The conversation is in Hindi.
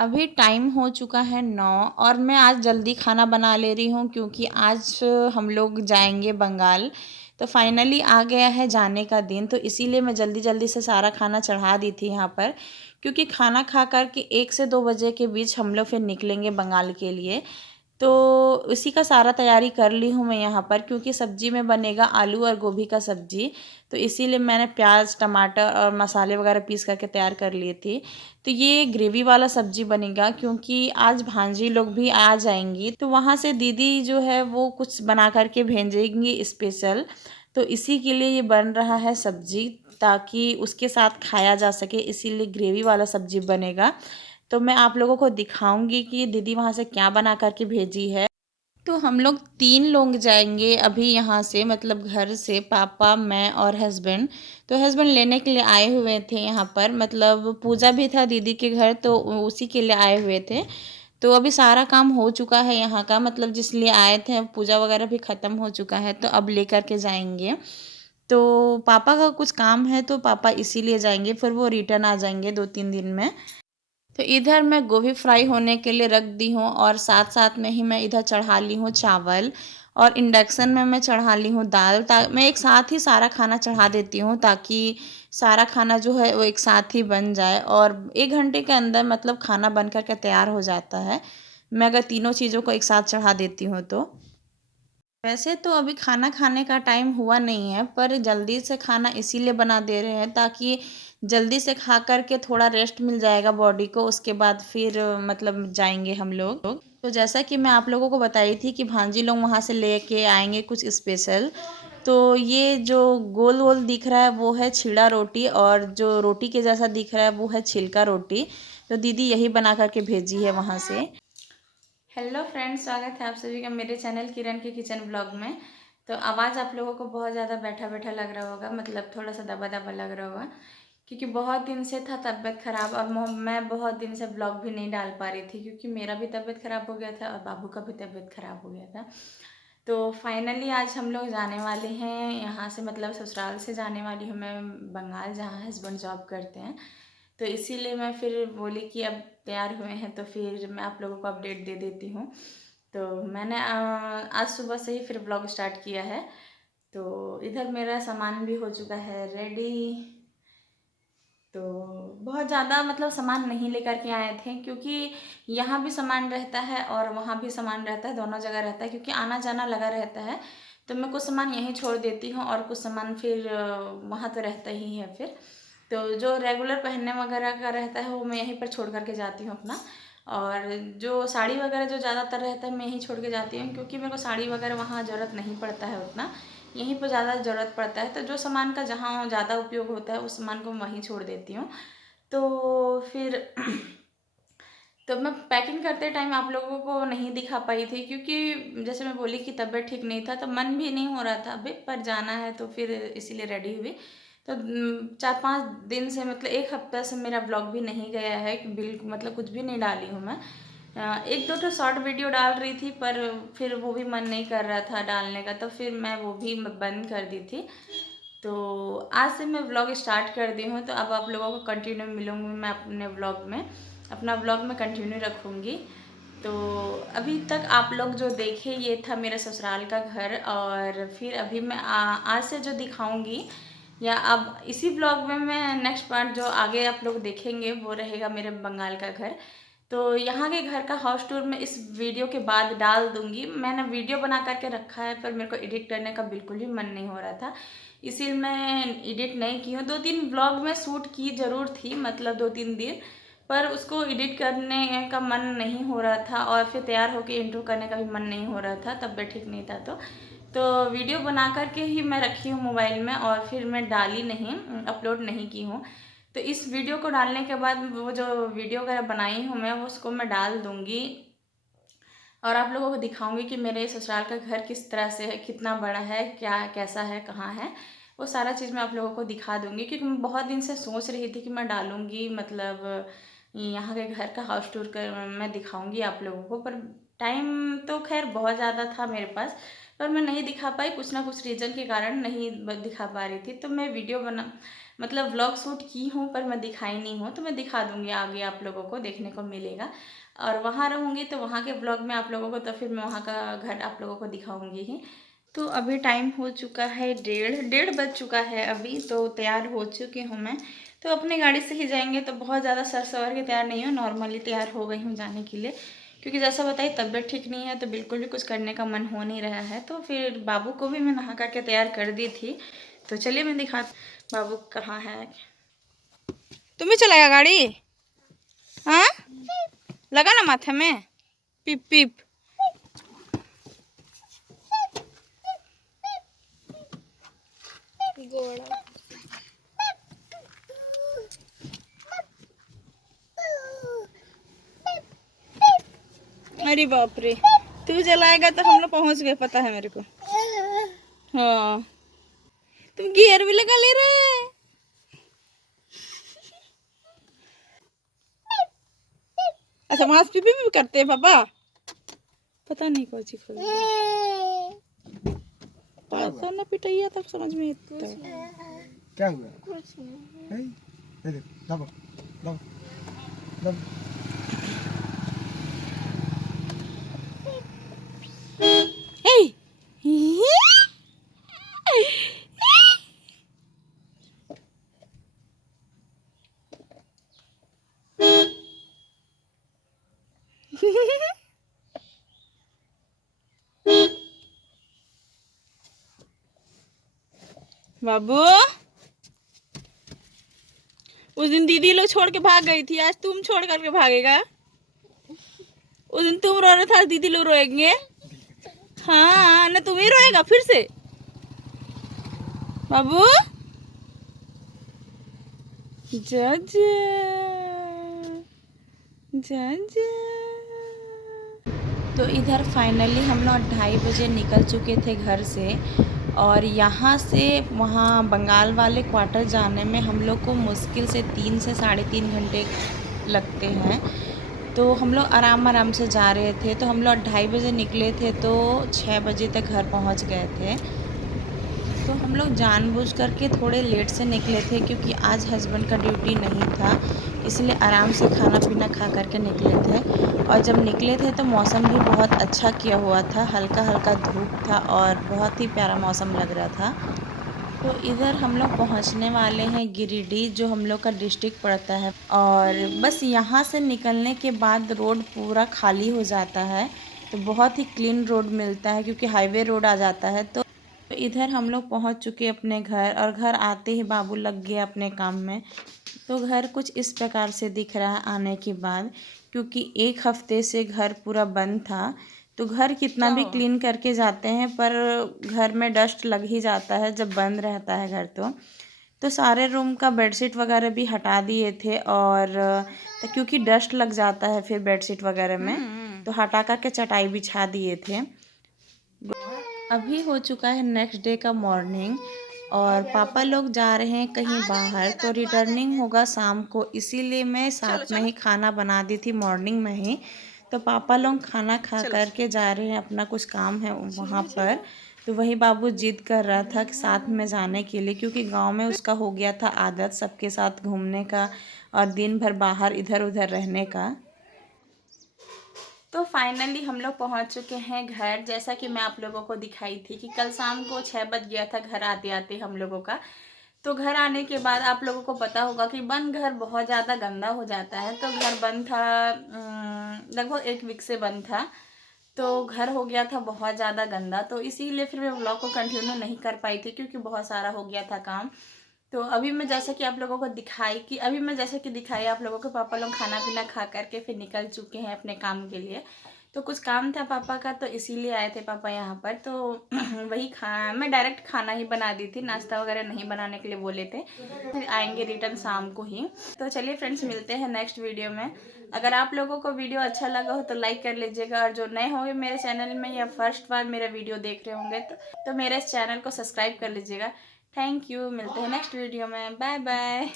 अभी टाइम हो चुका है 9 और मैं आज जल्दी खाना बना ले रही हूँ क्योंकि आज हम लोग जाएंगे बंगाल। तो फाइनली आ गया है जाने का दिन, तो इसीलिए मैं जल्दी जल्दी से सारा खाना चढ़ा दी थी यहाँ पर। क्योंकि खाना खा कर के 1 से 2 बजे के बीच हम लोग फिर निकलेंगे बंगाल के लिए। तो उसी का सारा तैयारी कर ली हूँ मैं यहाँ पर, क्योंकि सब्जी में बनेगा आलू और गोभी का सब्जी। तो इसीलिए मैंने प्याज टमाटर और मसाले वगैरह पीस करके तैयार कर लिए थी। तो ये ग्रेवी वाला सब्जी बनेगा क्योंकि आज भांजी लोग भी आ जाएंगी, तो वहाँ से दीदी जो है वो कुछ बना करके भेजेंगी स्पेशल। तो इसी के लिए ये बन रहा है सब्जी, ताकि उसके साथ खाया जा सके, इसीलिए ग्रेवी वाला सब्जी बनेगा। तो मैं आप लोगों को दिखाऊंगी कि दीदी वहाँ से क्या बना करके भेजी है। तो हम लोग 3 लोग जाएंगे अभी यहाँ से, मतलब घर से, पापा मैं और हस्बैंड। तो हस्बैंड लेने के लिए आए हुए थे यहाँ पर, मतलब पूजा भी था दीदी के घर, तो उसी के लिए आए हुए थे। तो अभी सारा काम हो चुका है यहाँ का, मतलब जिस लिए आए थे पूजा वगैरह भी ख़त्म हो चुका है, तो अब लेकर के जाएंगे। तो पापा का कुछ काम है तो पापा इसीलिए जाएंगे, फिर वो रिटर्न आ जाएंगे 2-3 दिन में। तो इधर मैं गोभी फ्राई होने के लिए रख दी हूँ और साथ साथ में ही मैं इधर चढ़ा ली हूँ चावल। और इंडक्शन में मैं चढ़ा ली हूँ दाल। मैं एक साथ ही सारा खाना चढ़ा देती हूँ ताकि सारा खाना जो है वो एक साथ ही बन जाए, और 1 घंटे के अंदर मतलब खाना बन कर के तैयार हो जाता है, मैं अगर तीनों चीज़ों को एक साथ चढ़ा देती हूँ तो। वैसे तो अभी खाना खाने का टाइम हुआ नहीं है, पर जल्दी से खाना इसीलिए बना दे रहे हैं ताकि जल्दी से खा कर के थोड़ा रेस्ट मिल जाएगा बॉडी को, उसके बाद फिर मतलब जाएंगे हम लोग। तो जैसा कि मैं आप लोगों को बताई थी कि भांजी लोग वहाँ से लेके आएंगे कुछ स्पेशल। तो ये जो गोल गोल दिख रहा है वो है छिड़ा रोटी, और जो रोटी के जैसा दिख रहा है वो है छिलका रोटी। तो दीदी यही बना करके भेजी है वहाँ से। हेलो फ्रेंड्स, स्वागत है आप सभी का मेरे चैनल किरण के किचन ब्लॉग में। तो आवाज़ आप लोगों को बहुत ज़्यादा बैठा बैठा लग रहा होगा, मतलब थोड़ा सा दबा दबा लग रहा होगा, क्योंकि बहुत दिन से था तबीयत ख़राब, और मैं बहुत दिन से ब्लॉग भी नहीं डाल पा रही थी क्योंकि मेरा भी तबीयत ख़राब हो गया था और बाबू का भी तबीयत ख़राब हो गया था। तो फाइनली आज हम लोग जाने वाले हैं यहाँ से, मतलब ससुराल से जाने वाली हूँ मैं बंगाल, जहाँ हस्बैंड जॉब करते हैं। तो इसीलिए मैं फिर बोली कि अब तैयार हुए हैं तो फिर मैं आप लोगों को अपडेट दे देती हूँ। तो मैंने आज सुबह से ही फिर ब्लॉग स्टार्ट किया है। तो इधर मेरा सामान भी हो चुका है रेडी। तो बहुत ज़्यादा मतलब सामान नहीं लेकर के आए थे, क्योंकि यहाँ भी सामान रहता है और वहाँ भी सामान रहता है, दोनों जगह रहता है, क्योंकि आना जाना लगा रहता है। तो मैं कुछ सामान यहीं छोड़ देती हूँ और कुछ सामान फिर वहाँ तो रहता ही है फिर। तो जो रेगुलर पहनने वगैरह का रहता है वो मैं यहीं पर छोड़ करके जाती हूँ अपना। और जो साड़ी वगैरह जो ज़्यादातर रहता है मैं यहीं छोड़ के जाती हूँ, क्योंकि मेरे को साड़ी वगैरह वहाँ ज़रूरत नहीं पड़ता है उतना, यहीं पर ज़्यादा ज़रूरत पड़ता है। तो जो सामान का जहाँ ज़्यादा उपयोग होता है उस सामान को मैं वहीं छोड़ देती हूँ। तो फिर तो मैं पैकिंग करते टाइम आप लोगों को नहीं दिखा पाई थी, क्योंकि जैसे मैं बोली कि तबीयत ठीक नहीं था तो मन भी नहीं हो रहा था अभी, पर जाना है तो फिर इसीलिए रेडी हुई। तो 4-5 दिन से, मतलब 1 हफ्ता से मेरा ब्लॉग भी नहीं गया है, बिल्कुल मतलब कुछ भी नहीं डाली हूँ मैं। 1-2 तो शॉर्ट वीडियो डाल रही थी, पर फिर वो भी मन नहीं कर रहा था डालने का, तो फिर मैं वो भी बंद कर दी थी। तो आज से मैं व्लॉग स्टार्ट कर दी हूँ, तो अब आप लोगों को कंटिन्यू मिलूँगी मैं अपने व्लॉग में, अपना व्लॉग में कंटिन्यू रखूँगी। तो अभी तक आप लोग जो देखे ये था मेरा ससुराल का घर, और फिर अभी मैं आज से जो दिखाऊंगी, या अब इसी ब्लॉग में मैं नेक्स्ट पार्ट जो आगे आप लोग देखेंगे वो रहेगा मेरे बंगाल का घर। तो यहाँ के घर का हाउस टूर मैं इस वीडियो के बाद डाल दूँगी। मैंने वीडियो बना करके रखा है, पर मेरे को एडिट करने का बिल्कुल भी मन नहीं हो रहा था, इसीलिए मैं एडिट नहीं की हूँ। 2-3 ब्लॉग में शूट की ज़रूर थी, मतलब 2-3 दिन, पर उसको एडिट करने का मन नहीं हो रहा था, और फिर तैयार होकर इंट्रो करने का भी मन नहीं हो रहा था, तबीयत ठीक नहीं था। तो वीडियो बना करके ही मैं रखी हूँ मोबाइल में, और फिर मैं डाली नहीं, अपलोड नहीं की हूँ। तो इस वीडियो को डालने के बाद वो जो वीडियो वगैरह बनाई हूँ मैं, उसको मैं डाल दूँगी, और आप लोगों को दिखाऊंगी कि मेरे ससुराल का घर किस तरह से है, कितना बड़ा है, क्या कैसा है, कहाँ है, वो सारा चीज़ मैं आप लोगों को दिखा दूँगी। क्योंकि मैं बहुत दिन से सोच रही थी कि मैं डालूँगी, मतलब यहाँ के घर का हाउस टूर कर मैं दिखाऊँगी आप लोगों को, पर टाइम तो खैर बहुत ज़्यादा था मेरे पास, पर मैं नहीं दिखा पाई, कुछ ना कुछ रीज़न के कारण नहीं दिखा पा रही थी। तो मैं वीडियो मतलब व्लॉग शूट की हूँ पर मैं दिखाई नहीं हूँ, तो मैं दिखा दूँगी आगे, आप लोगों को देखने को मिलेगा। और वहाँ रहूँगी तो वहाँ के ब्लॉग में आप लोगों को, तो फिर मैं वहाँ का घर आप लोगों को दिखाऊँगी ही। तो अभी टाइम हो चुका है 1:30 बज चुका है अभी, तो तैयार हो चुकी हूँ मैं। तो अपने गाड़ी से ही जाएंगे, तो बहुत ज़्यादा सर सवर के तैयार नहीं हूँ, नॉर्मली तैयार हो गई हूँ जाने के लिए, क्योंकि जैसा बताइए तबीयत ठीक नहीं है, तो बिल्कुल भी कुछ करने का मन हो नहीं रहा है। तो फिर बाबू को भी मैं नहा करके तैयार कर दी थी। तो चलिए मैं दिखा, बाबू कहाँ है। तुम भी चलाएगा गाड़ी? हाँ, लगा ना माथे में पिप पिप। अरे बाप रे, तू चलाएगा तो हम लोग पहुंच गए, पता है मेरे को। हाँ, तुम गियर भी लगा ले रहे। अच्छा, मांस पीपी भी करते हैं पापा? पता नहीं कौन सी खोल पता ना, पिटाइया तब समझ में आता है। क्या हुआ? कुछ नहीं। ये देख, दबो दबो दबो। बाबू, उस दिन दीदी लोग छोड़ के भाग गई थी, आज तुम छोड़ करके भागेगा? उस दिन तुम रो रहा था, दीदी लोग रोएंगे। हाँ ना, तुम ही रोएगा फिर से बाबू। जा तो इधर फाइनली हम लोग 2:30 बजे निकल चुके थे घर से, और यहाँ से वहाँ बंगाल वाले क्वार्टर जाने में हम लोग को मुश्किल से 3 से 3.5 घंटे लगते हैं। तो हम लोग आराम आराम से जा रहे थे, तो हम लोग 2:30 बजे निकले थे, तो 6 बजे तक घर पहुँच गए थे। तो हम लोग जानबूझ करके थोड़े लेट से निकले थे, क्योंकि आज हस्बैंड का ड्यूटी नहीं था, इसलिए आराम से खाना पीना खा करके निकले थे। और जब निकले थे तो मौसम भी बहुत अच्छा किया हुआ था, हल्का हल्का धूप था और बहुत ही प्यारा मौसम लग रहा था। तो इधर हम लोग पहुंचने वाले हैं गिरिडीह, जो हम लोग का डिस्ट्रिक्ट पड़ता है। और बस यहाँ से निकलने के बाद रोड पूरा खाली हो जाता है, तो बहुत ही क्लीन रोड मिलता है, क्योंकि हाईवे रोड आ जाता है। तो इधर हम लोग पहुंच चुके अपने घर, और घर आते ही बाबू लग गया अपने काम में। तो घर कुछ इस प्रकार से दिख रहा है आने के बाद, क्योंकि 1 हफ्ते से घर पूरा बंद था। तो घर कितना भी क्लीन करके जाते हैं, पर घर में डस्ट लग ही जाता है जब बंद रहता है घर। तो सारे रूम का बेडशीट वगैरह भी हटा दिए थे, और तो क्योंकि डस्ट लग जाता है फिर बेडशीट वगैरह में, तो हटा करके चटाई बिछा दिए थे। अभी हो चुका है नेक्स्ट डे का मॉर्निंग, और पापा लोग जा रहे हैं कहीं बाहर, तो रिटर्निंग होगा शाम को, इसीलिए मैं साथ में ही खाना बना दी थी मॉर्निंग में ही। तो पापा लोग खाना खा करके जा रहे हैं, अपना कुछ काम है वहाँ पर। तो वही बाबू जिद कर रहा था कि साथ में जाने के लिए, क्योंकि गांव में उसका हो गया था आदत सबके साथ घूमने का और दिन भर बाहर इधर उधर रहने का। तो फाइनली हम लोग पहुंच चुके हैं घर, जैसा कि मैं आप लोगों को दिखाई थी कि कल शाम को 6 बज गया था घर आते आते हम लोगों का। तो घर आने के बाद आप लोगों को पता होगा कि बंद घर बहुत ज़्यादा गंदा हो जाता है। तो घर बंद था, लगभग 1 वीक से बंद था, तो घर हो गया था बहुत ज़्यादा गंदा। तो इसीलिए फिर मैं व्लॉग को कंटिन्यू नहीं कर पाई थी, क्योंकि बहुत सारा हो गया था काम। तो अभी मैं जैसा कि आप लोगों को दिखाई आप लोगों के पापा लोग खाना पीना खा करके फिर निकल चुके हैं अपने काम के लिए। तो कुछ काम था पापा का, तो इसीलिए आए थे पापा यहाँ पर। तो वही मैं डायरेक्ट खाना ही बना दी थी, नाश्ता वगैरह नहीं बनाने के लिए बोले थे, फिर आएंगे रिटर्न शाम को ही। तो चलिए फ्रेंड्स, मिलते हैं नेक्स्ट वीडियो में। अगर आप लोगों को वीडियो अच्छा लगा हो तो लाइक कर लीजिएगा, और जो नए होंगे मेरे चैनल में या फर्स्ट बार मेरा वीडियो देख रहे होंगे तो मेरे इस चैनल को सब्सक्राइब कर लीजिएगा। थैंक यू, मिलते हैं नेक्स्ट वीडियो में, बाय बाय।